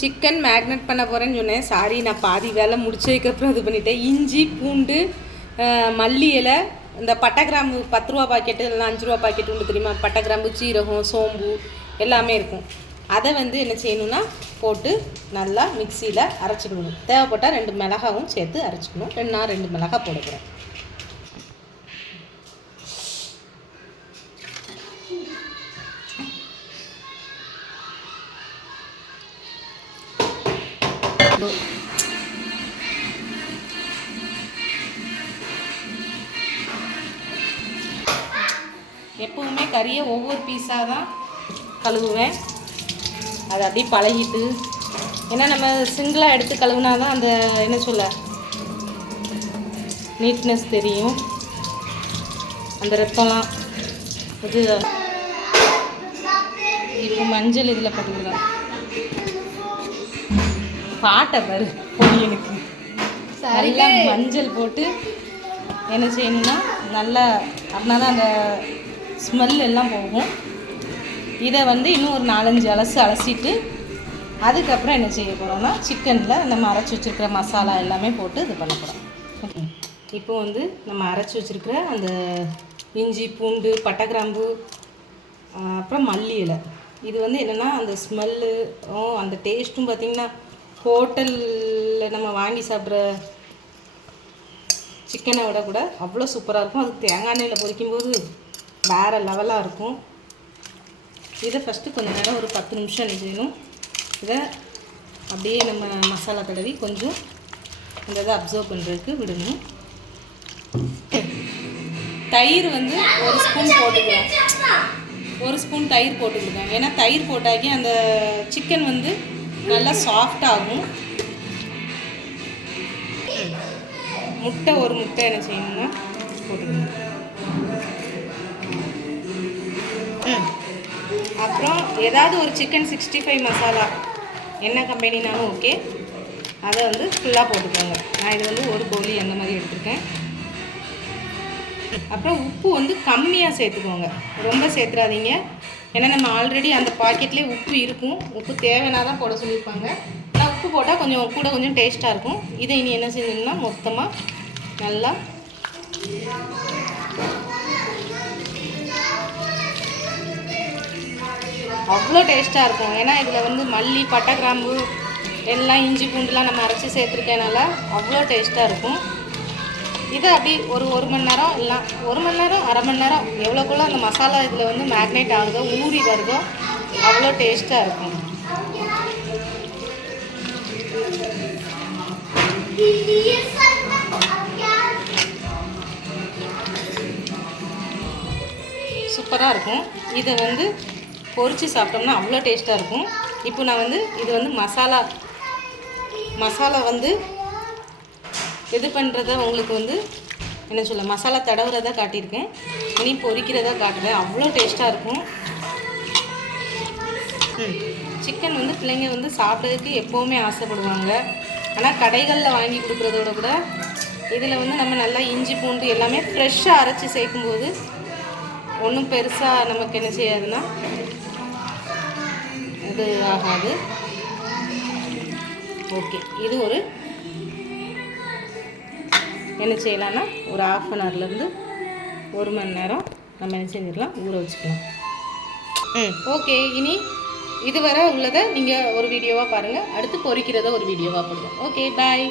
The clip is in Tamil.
சிக்கன் மேக்னேட் பண்ண போகிறேன்னு சொன்னேன். சாரி, நான் பாதி வேலை முடிச்சதுக்கப்புறம் இது பண்ணிட்டேன். இஞ்சி பூண்டு மல்லி இலை, இந்த பட்டை கிராம்பு 10 ரூபா பாக்கெட்டு இல்லைனா 5 ரூபா பாக்கெட்டு உண்டு தெரியுமா, பட்டை கிராம்பு சீரகம் சோம்பு எல்லாமே இருக்கும். அதை வந்து என்ன செய்யணும்னா போட்டு நல்லா மிக்சியில் அரைச்சிக்கணும். தேவைப்பட்டால் 2 மிளகாவும் சேர்த்து அரைச்சிக்கணும். நான் 2 மிளகாய் போட போகிறேன். எப்போவுமே கறியை ஒவ்வொரு பீஸாக தான் கழுவுவேன். அது அப்படியே பழகிட்டு, ஏன்னா நம்ம சிங்கிளாக எடுத்து கழுவுனா தான் அந்த என்ன சொல்ல நீட்னஸ் தெரியும். அந்த ரத்தம்லாம் இது. இப்போ மஞ்சள் இதில் போட்டுக்கலாம். பாட்டை பாரு பொரியலுக்கு நல்லா மஞ்சள் போட்டு என்ன செய்யணும்னா நல்லா, அப்படின்னா தான் அந்த ஸ்மெல் எல்லாம் போகும். இதை வந்து இன்னும் ஒரு 4-5 அலசிட்டு அதுக்கப்புறம் என்ன செய்ய போகிறோம்னா சிக்கனில் நம்ம அரைச்சி வச்சுருக்கிற மசாலா எல்லாமே போட்டு இது பண்ண போகிறோம். ஓகே, இப்போ வந்து நம்ம அரைச்சி வச்சுருக்கிற அந்த இஞ்சி பூண்டு பட்டை கிராம்பு அப்புறம் மல்லி இலை, இது வந்து என்னென்னா அந்த ஸ்மெல்லு அந்த டேஸ்ட்டும் பார்த்திங்கன்னா ஹோட்டலில் நம்ம வாங்கி சாப்பிட்ற சிக்கனை விட கூட அவ்வளோ சூப்பராக இருக்கும். அது தேங்காய் எண்ணெயில் பொரிக்கும்போது வேறு லெவலாக இருக்கும். இதை ஃபஸ்ட்டு கொஞ்சம் நேரம் ஒரு 10 நிமிஷம் என்ன செய்யணும், இதை அப்படியே நம்ம மசாலா தடவி கொஞ்சம் இந்த இதை அப்சர்வ் பண்ணுறதுக்கு விடணும். தயிர் வந்து 1 ஸ்பூன் போட்டுக்கிறோம். 1 ஸ்பூன் தயிர் போட்டுக்கிடுங்க. ஏன்னா தயிர் போட்டாக்கி அந்த சிக்கன் வந்து நல்லா சாஃப்டாகும். முட்டை 1 முட்டை என்ன செய்யணும்னா போட்டுக்கணும். அப்புறம் ஏதாவது ஒரு சிக்கன் 65 மசாலா என்ன கம்பெனினாலும் ஓகே, அதை வந்து ஃபுல்லாக போட்டுக்கோங்க. நான் இது வந்து 1 கோலி அந்த மாதிரி எடுத்துருக்கேன். அப்புறம் உப்பு வந்து கம்மியாக சேர்த்துக்கோங்க, ரொம்ப சேர்த்துறாதீங்க. ஏன்னா நம்ம ஆல்ரெடி அந்த பாக்கெட்லேயே உப்பு இருக்கும். உப்பு தேவைன்னா தான் போட சொல்லியிருப்பாங்க. ஆனால் உப்பு போட்டால் கொஞ்சம் டேஸ்ட்டாக இருக்கும். இதை இனி என்ன செஞ்சீங்கன்னா மொத்தமாக நல்லா அவ்வளோ டேஸ்ட்டாக இருக்கும். ஏன்னா இதில் வந்து மல்லி பட்டை கிராம்பு எல்லாம் இஞ்சி பூண்டுலாம் நம்ம அரைச்சி சேர்த்துருக்கனால அவ்வளோ டேஸ்ட்டாக இருக்கும். இதை அப்படி ஒரு மணி நேரம் இல்லை 1 மணி நேரம் 1/2 மணி நேரம் எவ்வளோக்குள்ள அந்த மசாலா இதில் வந்து மேக்னேட் ஆகுதோ ஊறி வருதோ அவ்வளோ டேஸ்ட்டாக இருக்கும். சூப்பராக இருக்கும். இதை வந்து பொரித்து சாப்பிட்டோம்னா அவ்வளோ டேஸ்ட்டாக இருக்கும். இப்போ நான் வந்து இது வந்து மசாலா வந்து இது பண்ணுறத உங்களுக்கு வந்து என்ன சொல்ல மசாலா தடவுறதா காட்டியிருக்கேன். இனி பொரிக்கிறதா காட்டுறேன். அவ்வளோ டேஸ்ட்டாக இருக்கும். சிக்கன் வந்து பிள்ளைங்க வந்து சாப்பிட்றதுக்கு எப்போவுமே ஆசைப்படுவாங்க. ஆனால் கடைகளில் வாங்கி கொடுக்குறதோட கூட இதில் வந்து நம்ம நல்லா இஞ்சி பூண்டு எல்லாமே ஃப்ரெஷ்ஷாக அரைச்சி சேர்க்கும்போது ஒன்றும் பெருசாக நமக்கு என்ன செய்யாதுன்னா இது ஆகாது. ஓகே, இது ஒரு என்ன செய்யலான்னா ஒரு 1/2 ஹவர்லேருந்து 1 மணி நேரம் நம்ம என்ன செஞ்சிடலாம், ஊற வச்சுக்கலாம். ஓகே, இனி இதுவரை உள்ளதை நீங்கள் ஒரு வீடியோவாக பாருங்கள். அடுத்து பொரிக்கிறத ஒரு வீடியோவாக போடுங்க. ஓகே, பாய்.